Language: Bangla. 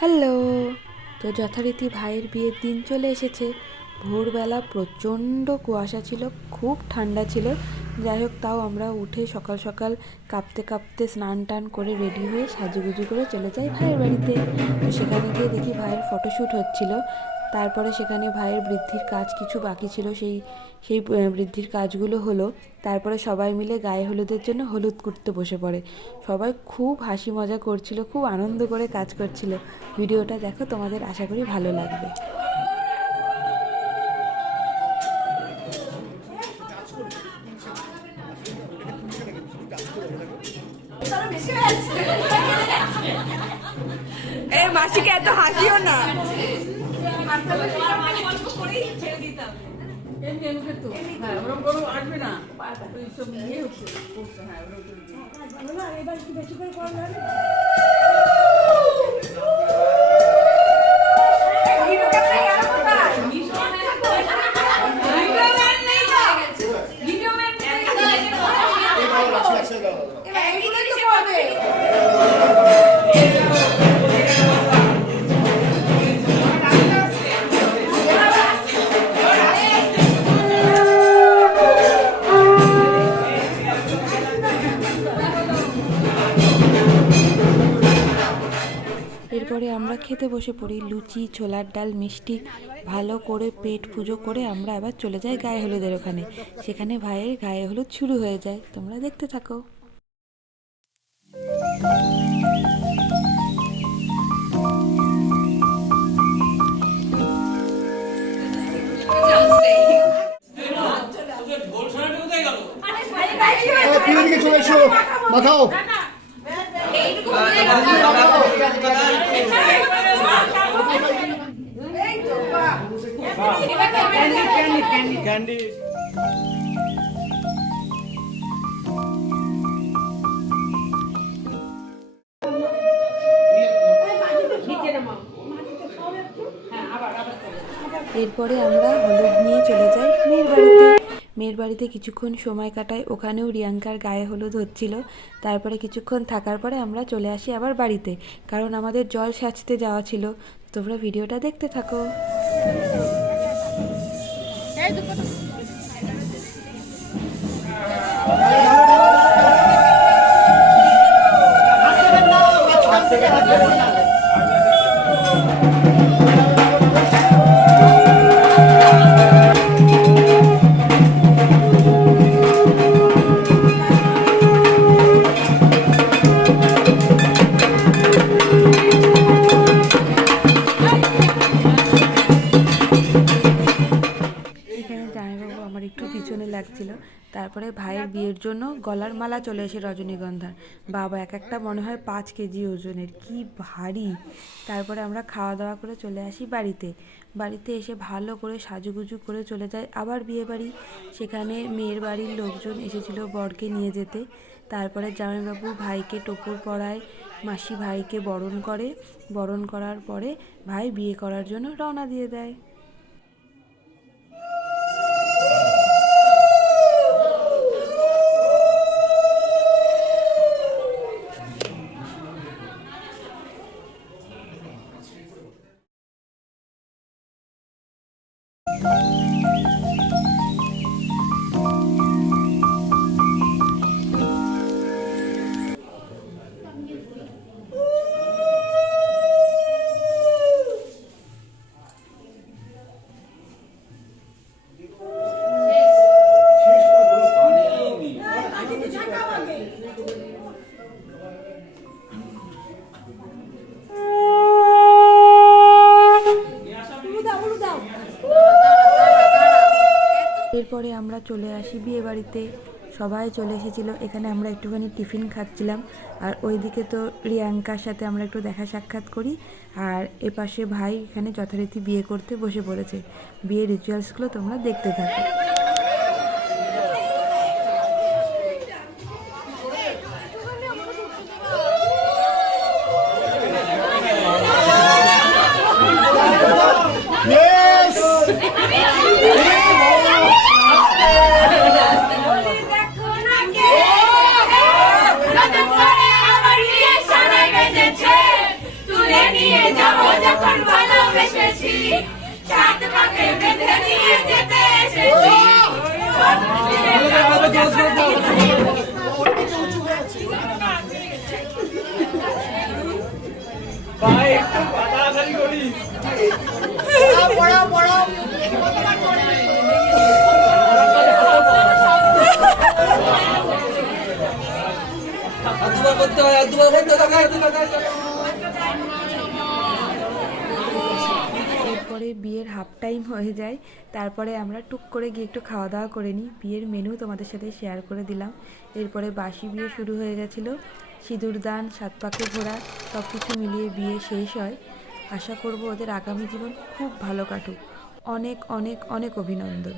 হ্যালো, তো যথারীতি ভাইয়ের বিয়ের দিন চলে এসেছে। ভোরবেলা প্রচণ্ড কুয়াশা ছিল, খুব ঠান্ডা ছিল। যাই হোক, তাও আমরা উঠে সকাল সকাল কাঁপতে কাঁপতে স্নান টান করে রেডি হয়ে সাজুগুজু করে চলে যাই ভাইয়ের বাড়িতে। তো সেখানে গিয়ে দেখি ভাইয়ের ফটোশ্যুট হচ্ছিল। তারপরে সেখানে ভাইয়ের বৃদ্ধির কাজ কিছু বাকি ছিল, সেই বৃদ্ধির কাজগুলো হলো। তারপরে সবাই মিলে গায়ে হলুদের জন্য হলুদ করতে বসে পড়ে। সবাই খুব হাসি মজা করছিল, খুব আনন্দ করে কাজ করছিল। ভিডিওটা দেখো, তোমাদের আশা করি ভালো লাগবে। মাসিকে এত হাসিও না। এবার কি বেশি করে করলাম। এরপরে আমরা খেতে বসে পড়ি লুচি, ছোলার ডাল, মিষ্টি। ভালো করে পেট পুজো করে আমরা আবার চলে যাই গায়ে হলুদের ওখানে। সেখানে ভাইয়ের গায়ে হলুদ শুরু হয়ে যায়, তোমরা দেখতে থাকো। মাখাও ক্যান্ডি। এরপরে আমরা হলুদ নিয়ে চলে যাই মেয়ের বাড়িতে। মেয়ের বাড়িতে কিছুক্ষণ সময় কাটাই, ওখানেও রিয়াঙ্কার গায়ে হলুদ হচ্ছিল। তারপরে কিছুক্ষণ থাকার পরে আমরা চলে আসি আবার বাড়িতে, কারণ আমাদের জল সাজতে যাওয়া ছিল। তোমরা ভিডিওটা দেখতে থাকো। লাগছিল। তারপরে ভাইয়ের বিয়ের জন্য গলার মালা চলে এসে রজনীগন্ধার। বাবা, এক একটা মনে হয় 5 কেজি ওজনের, কি ভারী। তারপরে আমরা খাওয়া দাওয়া করে চলে আসি বাড়িতে। বাড়িতে এসে ভালো করে সাজুগুজু করে চলে যায় আবার বিয়ে বাড়ি। সেখানে মেয়ের বাড়ির লোকজন এসেছিল বরকে নিয়ে যেতে। তারপরে জামাইবাবু ভাইকে টোপর পরায়, মাসি ভাইকে বরণ করে। বরণ করার পরে ভাই বিয়ে করার জন্য রওনা দিয়ে দেয়। এরপরে আমরা চলে আসি বিয়ে বাড়িতে। সবাই চলে এসেছিলো। এখানে আমরা একটুখানি টিফিন খাচ্ছিলাম, আর ওইদিকে তো রিয়াঙ্কার সাথে আমরা একটু দেখা সাক্ষাৎ করি। আর এপাশে ভাই এখানে যথারীতি বিয়ে করতে বসে পড়েছে। বিয়ের রিচুয়ালসগুলো তোমরা দেখতে থাকো। এরপরে বিয়ের হাফ টাইম হয়ে যায়, তারপরে আমরা টুক করে গিয়ে একটু খাওয়া দাওয়া করে নিই। বিয়ের মেনু তোমাদের সাথে শেয়ার করে দিলাম। এরপরে বাসি বিয়ে শুরু হয়ে গেছিলো, সিঁদুরদান, সাত পাকে ঘোরা, সব কিছু মিলিয়ে বিয়ে শেষ হয়। আশা করব ওদের আগামী জীবন খুব ভালো কাটুক। অনেক অনেক অনেক অভিনন্দন।